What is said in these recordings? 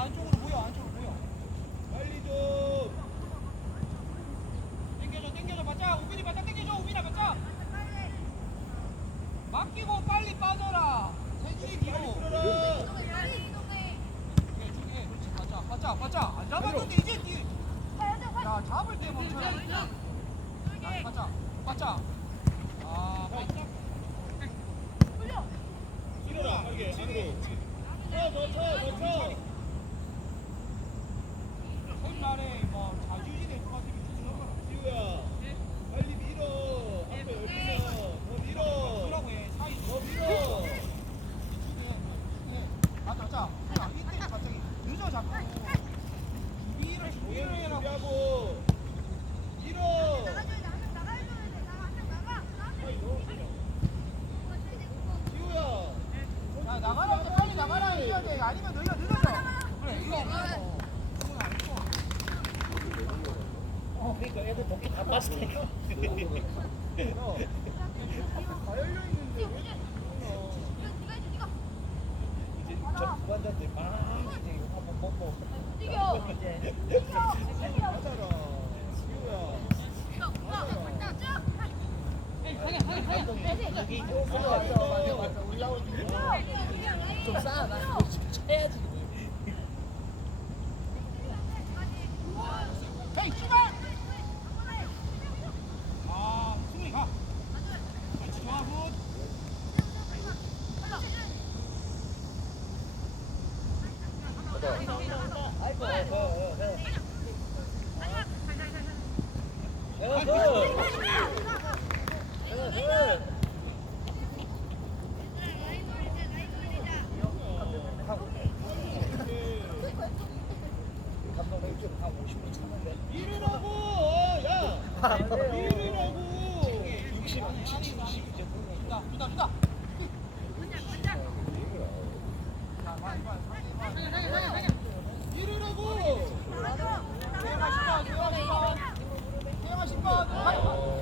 안쪽으로 보여 안쪽으로 보여 빨리 좀 땡겨줘 땡겨줘 맞자 우빈이 맞자 땡겨줘 우빈아 맞자 맡기고 빨리 빠져라 세진이 뒤로 중에 맞자 맞자 맞자 안 잡았는데 이제 뒤 야, 잡을 때 멈춰야 돼. 맞자 맞자 아 맞자 돌려. 들어라, 빨리 안으로. 쳐, 쳐, 쳐. 애들 먹기 다 빠지니까. 다 열려 있는데. 이제 저 부관자들 막 이제 이거 한번 먹고. 뛰겨. 뛰겨. 좀 싸워 나좀 쳐야지. 헤이, 추가! 이리라고! 대마 10번, 대마 10번, 대마 10번!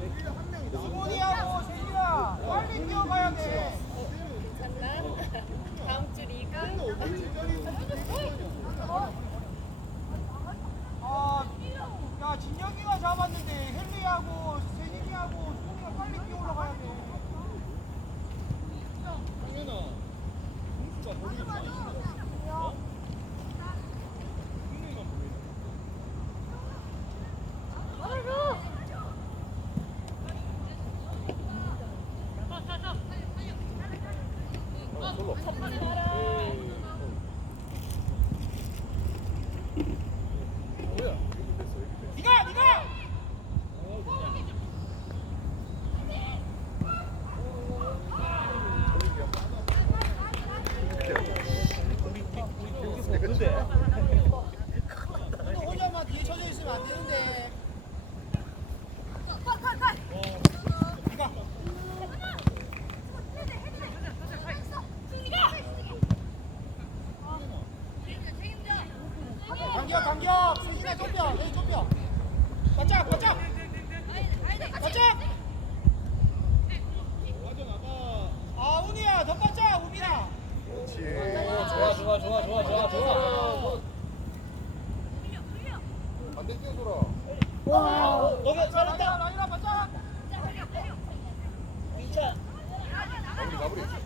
그래서 마무리.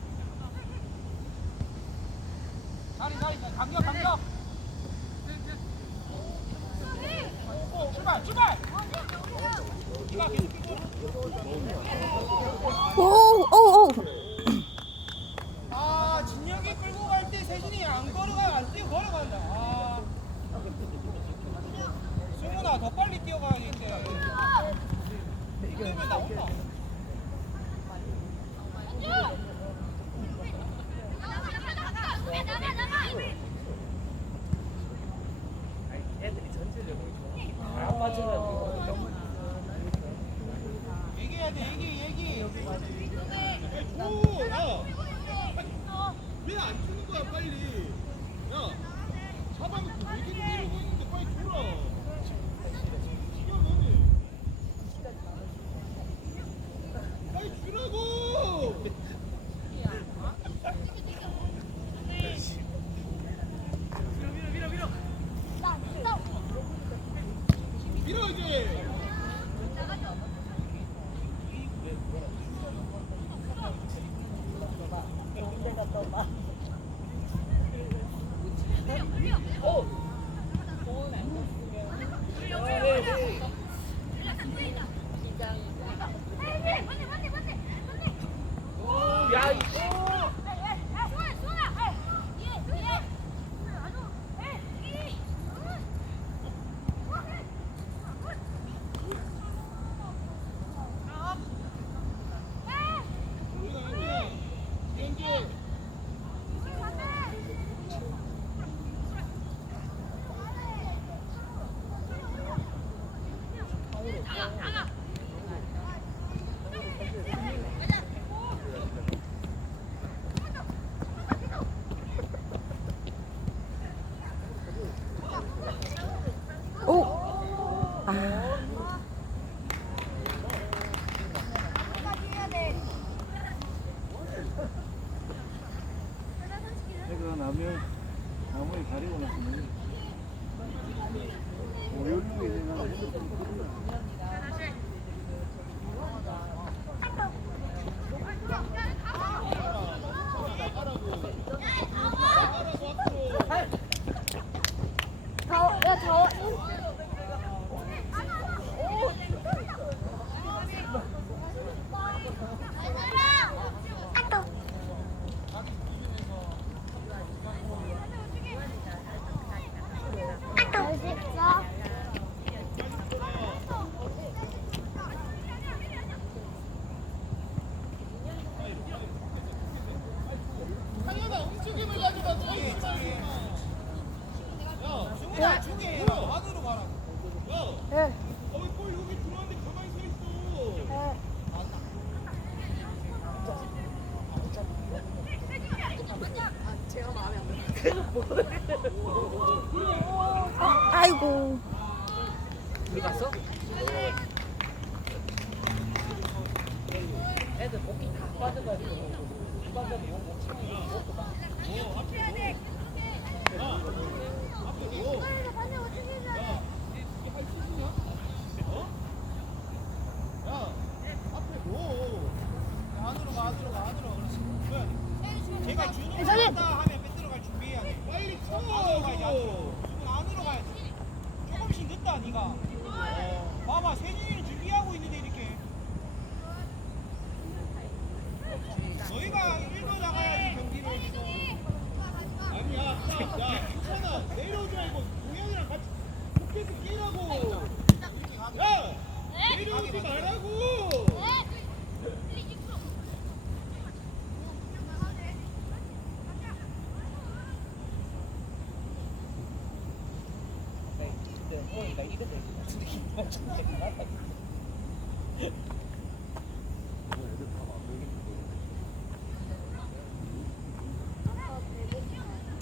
头。 저기 안으로 가라. 예. 어왜골 여기 들어왔는데 가만히 서 있어. 예. 제가 마음에 안 들어요. 아이고. 들어갔어? 애들 목이 다 빠져가지고 후반전에 욕못 참고 먹고 막. 앞에 앞에 앞에 앞에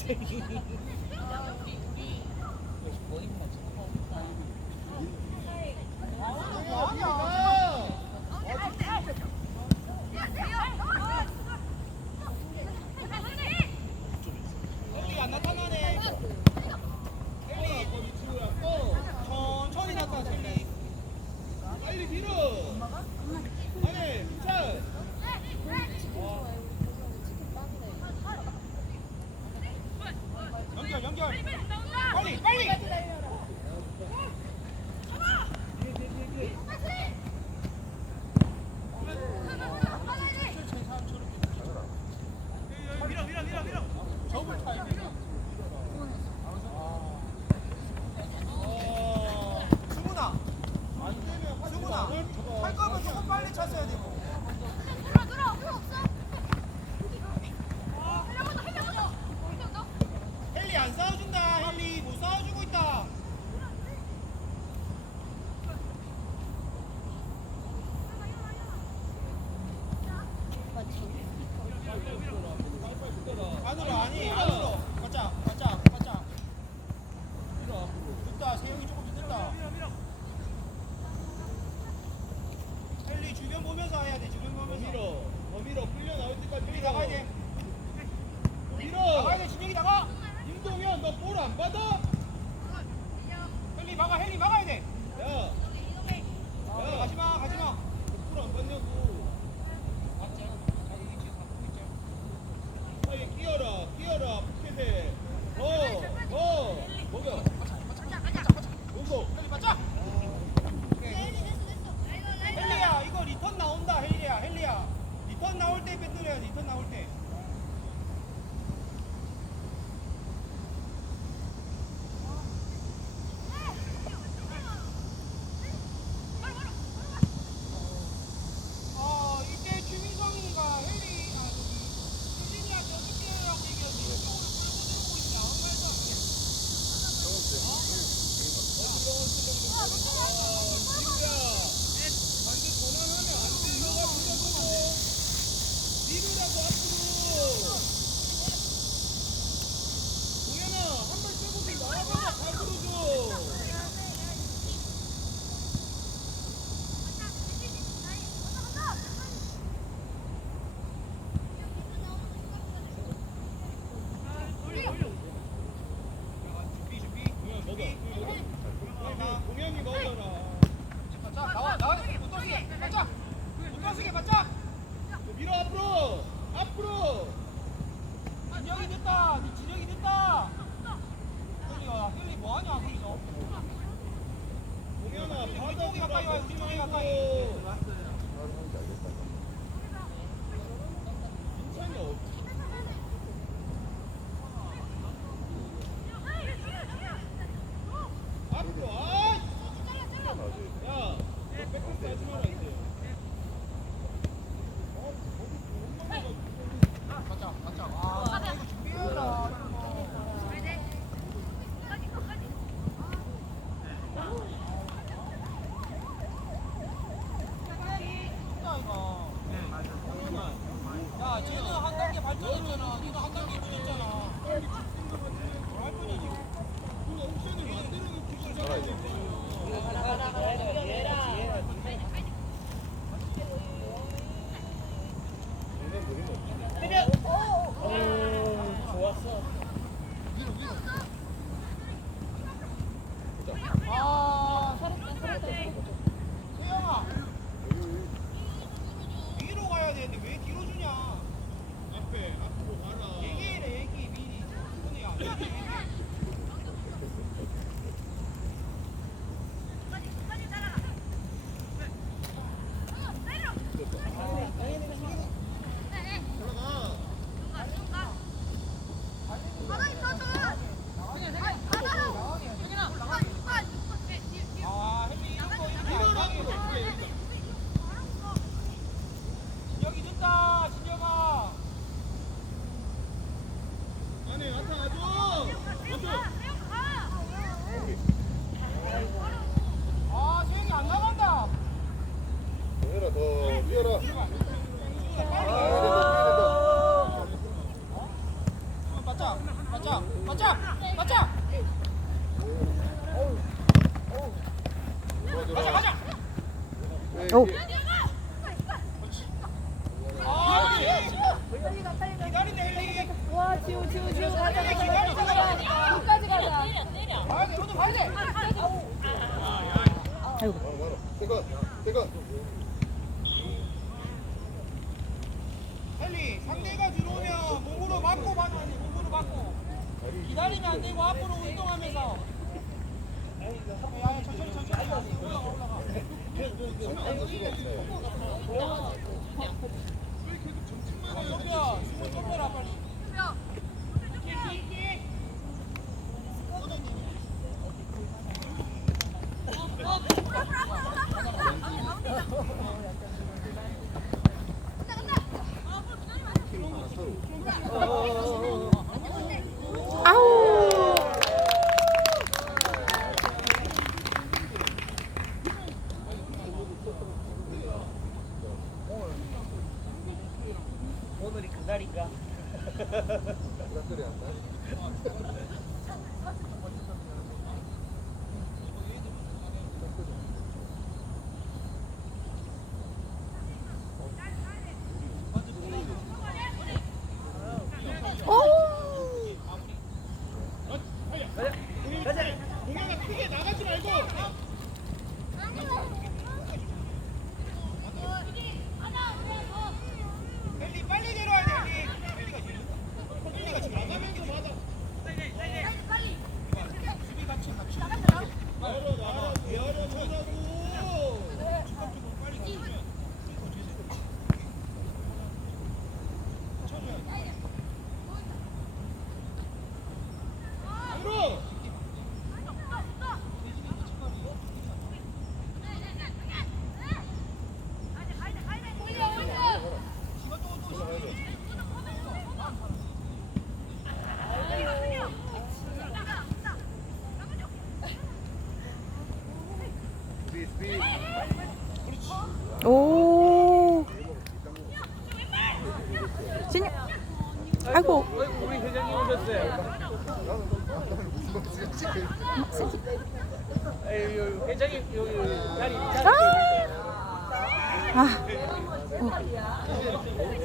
Hehehehe 안으로 아니 안으로. 아이고. 빨리 상대가 들어오면 몸으로 맞고 반응하니 몸으로 맞고 기다리면 안 되고 앞으로 운동하면서 천천히 천천히 올라가 올라가 왜 계속 정책만 해 소변 숨을 쫓아라 빨리 오. 진영. 아이고. 우리 회장님 오셨어요. 회장님 여기 자리. 아. 아. TGM